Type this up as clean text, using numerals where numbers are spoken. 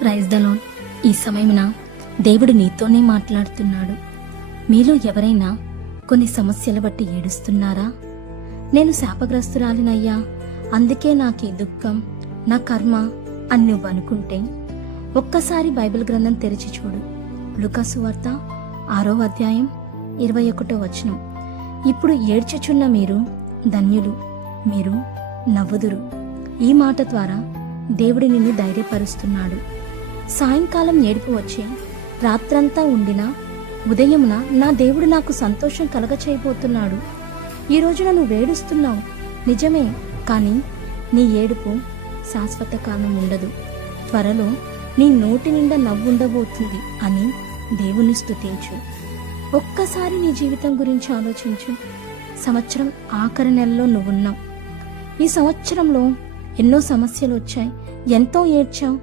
Praise the lord. ఈ సమయమున దేవుడు నీతోనే మాట్లాడుతున్నాడు. మీలో ఎవరైనా కొన్ని సమస్యలు బట్టి ఏడుస్తున్నారా? నేను శాపగ్రస్తురాలినయ్యా, అందుకే నాకు ఈ దుఃఖం, నా కర్మ అని నువ్వు అనుకుంటే ఒక్కసారి బైబిల్ గ్రంథం తెరిచి చూడు. లూకా సువార్త 6వ అధ్యాయం 21వ వచనం. ఇప్పుడు ఏడ్చుచున్న మీరు ధన్యులు, మీరు నవ్వుదురు. ఈ మాట ద్వారా దేవుడు నిన్ను ధైర్యపరుస్తున్నాడు. సాయంకాలం ఏడుపు వచ్చి రాత్రంతా ఉండినా ఉదయమున నా దేవుడు నాకు సంతోషం కలగచేయబోతున్నాడు. ఈ రోజున నువ్వు ఏడుస్తున్నావు నిజమే, కానీ నీ ఏడుపు శాశ్వత కాలం ఉండదు. త్వరలో నీ నోటి నిండా నవ్వుండబోతుంది అని దేవుని స్తుతించు. ఒక్కసారి నీ జీవితం గురించి ఆలోచించు. సంవత్సరం ఆఖరి నెలలో నువ్వున్నావు. ఈ సంవత్సరంలో ఎన్నో సమస్యలు వచ్చాయి, ఎంతో ఏడ్చావు,